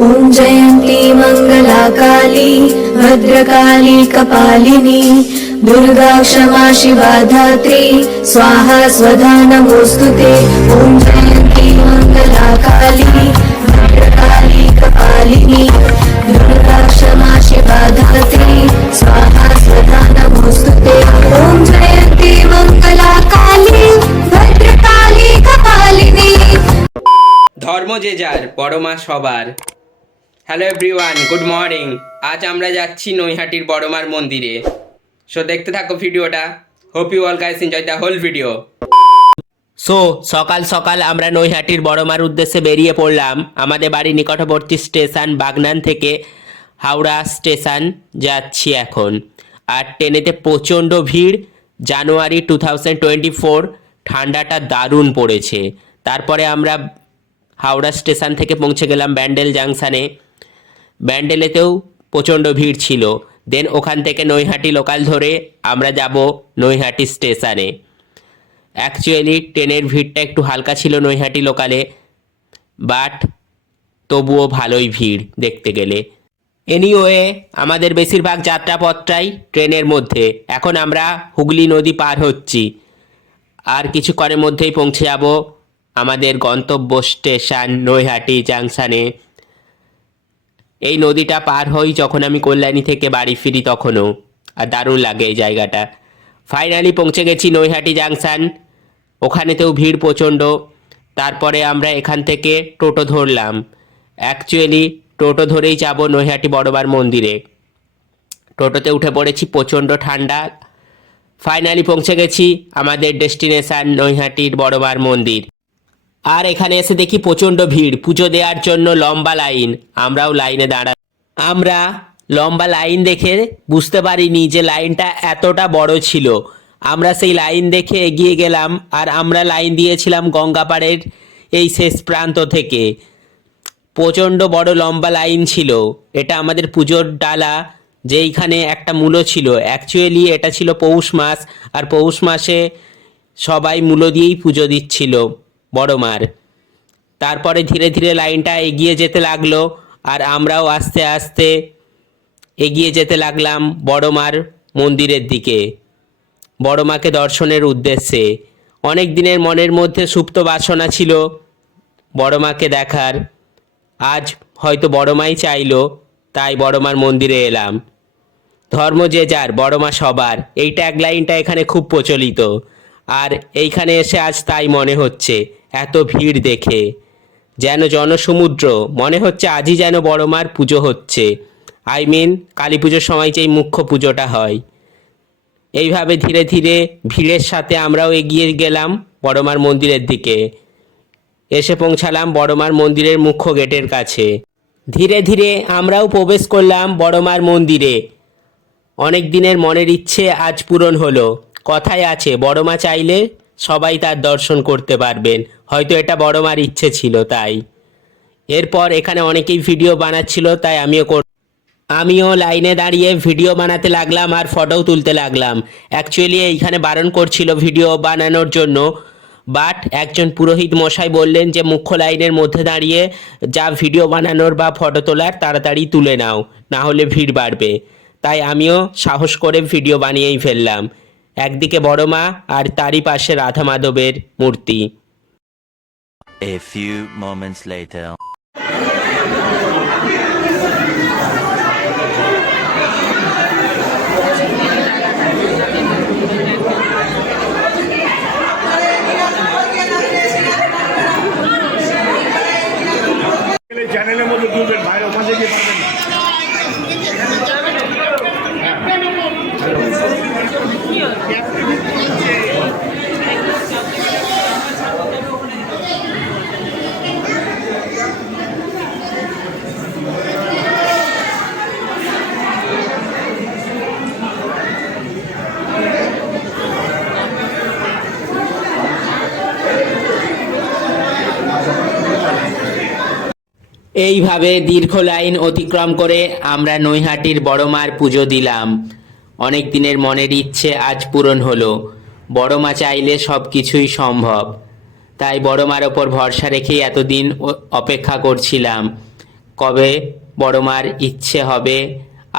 ॐ जयन्ती मङ्गला काली भद्रकाली कपालिनी दुर्गा क्षमा शिवा धात्री स्वाहा स्वधा नमोऽस्तुते। ॐ जयन्ती मङ्गला काली भद्रकाली कपालिनी दुर्गा क्षमा शिवा धात्री स्वाहा स्वधा नमोऽस्तुते। ॐ जयन्ती मङ्गला काली भद्रकाली कपालिनी। ধর্ম যে যার বড় মা সবার। Hello everyone, good morning. আজ আমরা যাচ্ছি নৈহাটির বড় মার মন্দিরে। সো দেখতে থাকো ভিডিওটা। Hope you all guys enjoy the whole video. So সকাল সকাল আমরা নৈহাটির বড় মার উদ্দেশ্যে বেরিয়ে পড়লাম। আমাদের বাড়ির নিকটবর্তী স্টেশন বাগনান থেকে হাওড়া স্টেশন যাচ্ছি এখন। আর ট্রেনেতে প্রচণ্ড ভিড়। জানুয়ারি 2024, ঠান্ডাটা দারুণ পড়েছে। তারপরে আমরা হাওড়া স্টেশন থেকে পৌঁছে গেলাম ব্যান্ডেল জাংশনে। ব্যান্ডেলেতেও প্রচণ্ড ভিড় ছিল। দেন ওখান থেকে নৈহাটি লোকাল ধরে আমরা যাব নৈহাটি স্টেশনে। অ্যাকচুয়ালি ট্রেনের ভিড়টা একটু হালকা ছিল নৈহাটি লোকালে, বাট তবুও ভালোই ভিড় দেখতে গেলে। এনিওয়ে আমাদের বেশিরভাগ যাত্রাপথটাই ট্রেনের মধ্যে। এখন আমরা হুগলি নদী পার হচ্ছি। আর কিছুক্ষণের মধ্যেই পৌঁছে যাব আমাদের গন্তব্য স্টেশন নৈহাটি জাংশনে। এই নদীটা পার হই যখন আমি কল্যাণী থেকে বাড়ি ফিরি তখনও, আর দারুণ লাগে এই জায়গাটা। ফাইনালি পৌঁছে গেছি নৈহাটি জাংশন। ওখানেতেও ভিড় প্রচণ্ড। তারপরে আমরা এখান থেকে টোটো ধরলাম। অ্যাকচুয়ালি টোটো ধরেই যাব নৈহাটি বড়বার মন্দিরে। টোটোতে উঠে পড়েছি, প্রচণ্ড ঠান্ডা। ফাইনালি পৌঁছে গেছি আমাদের ডেস্টিনেশন নৈহাটির বড়বার মন্দির। আর এখানে এসে দেখি প্রচণ্ড ভিড়, পুজো দেওয়ার জন্য লম্বা লাইন। আমরাও লাইনে আমরা লম্বা লাইন দেখে বুঝতে পারিনি যে লাইনটা এতটা বড় ছিল। আমরা সেই লাইন দেখে এগিয়ে গেলাম। আর আমরা লাইন দিয়েছিলাম গঙ্গাপাড়ের এই শেষ প্রান্ত থেকে। প্রচণ্ড বড় লম্বা লাইন ছিল। এটা আমাদের পুজোর ডালা, যেইখানে একটা মূলো ছিল। অ্যাকচুয়ালি এটা ছিল পৌষ মাস, আর পৌষ মাসে সবাই মূলো দিয়েই পুজো দিচ্ছিল বড় মার। তারপরে ধীরে ধীরে লাইনটা এগিয়ে যেতে লাগলো, আর আমরাও আস্তে আস্তে এগিয়ে যেতে লাগলাম বড় মার মন্দিরের দিকে, বড় মাকে দর্শনের উদ্দেশ্যে। অনেক দিনের মনের মধ্যে সুপ্ত বাসনা ছিল বড় মাকে দেখার। আজ হয়তো বড় মাই চাইলো, তাই বড় মার মন্দিরে এলাম। ধর্ম যে যার বড় মা সবার, এই ট্যাগলাইনটা এখানে খুব প্রচলিত। আর এইখানে এসে আজ তাই মনে হচ্ছে, এত ভিড় দেখে যেন জনসমুদ্র। মনে হচ্ছে আজই যেন বড় মার পুজো হচ্ছে। আই মিন কালী পুজোর সময় যেই মুখ্য পুজোটা হয়। এইভাবে ধীরে ধীরে ভিড়ের সাথে আমরাও এগিয়ে গেলাম বড় মার মন্দিরের দিকে। এসে পৌঁছালাম বড় মার মন্দিরের মুখ্য গেটের কাছে। ধীরে ধীরে আমরাও প্রবেশ করলাম বড় মার মন্দিরে। অনেক দিনের মনের ইচ্ছে আজ পূরণ হলো। কথায় আছে বড় মা চাইলে সবাই তার দর্শন করতে পারবেন। হয়তো এটা বড় মার ইচ্ছে ছিল তাই। এরপর এখানে অনেকেই ভিডিও বানাচ্ছিল, তাই আমিও লাইনে দাঁড়িয়ে ভিডিও বানাতে লাগলাম আর ফটোও তুলতে লাগলাম। অ্যাকচুয়ালি এইখানে বারণ করছিল ভিডিও বানানোর জন্য, বাট একজন পুরোহিত মশাই বললেন যে মুখ্য লাইনের মধ্যে দাঁড়িয়ে যা ভিডিও বানানোর বা ফটো তোলার তাড়াতাড়ি তুলে নাও, না হলে ভিড় বাড়বে। তাই আমিও সাহস করে ভিডিও বানিয়েই ফেললাম। একদিকে বড় মা আর তারই পাশে রাধা মাধবের মূর্তি। A few moments later. চ্যানেলের মধ্যে তুলবেন, বাইরে ওখানে গিয়ে পাবেন না। এইভাবে দীর্ঘ লাইন অতিক্রম করে আমরা নৈহাটির বড় মার পুজো দিলাম। অনেক দিনের মনের ইচ্ছে আজ পূরণ হলো। বড় মা চাইলে সব কিছুই সম্ভব। তাই বড় মার ওপর ভরসা রেখেই এতদিন অপেক্ষা করছিলাম। কবে বড় মার ইচ্ছে হবে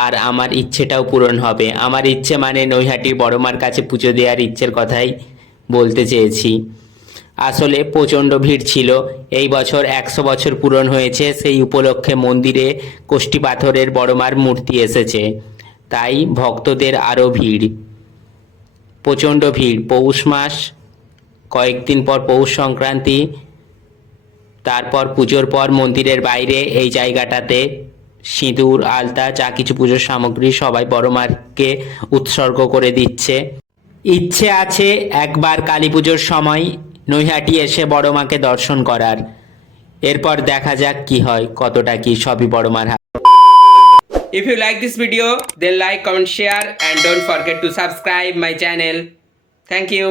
আর আমার ইচ্ছেটাও পূরণ হবে। আমার ইচ্ছে মানে নৈহাটির বড় মার কাছে পুজো দেওয়ার ইচ্ছের কথাই বলতে চেয়েছি। আসলে প্রচণ্ড ভিড় ছিল। এই বছর 100 বছর পূরণ হয়েছে, সেই উপলক্ষে মন্দিরে কোষ্ঠী পাথরের বড় মার মূর্তি এসেছে, তাই ভক্তদের আরও ভিড়, প্রচণ্ড ভিড়। পৌষ মাস, কয়েকদিন পর পৌষ সংক্রান্তি, তারপর পুজোর পর মন্দিরের বাইরে এই জায়গাটাতে সিঁদুর, আলতা, যা কিছু পুজোর সামগ্রী সবাই বড় মাকে উৎসর্গ করে দিচ্ছে। ইচ্ছে আছে একবার কালী পুজোর সময় নৈহাটি এসে বড় মাকে দর্শন করার। এরপর দেখা যাক কি হয়, কতটা কি, সবই বড় মার হাতে। If you like this video, then like, comment, share and don't forget to subscribe my channel. Thank you.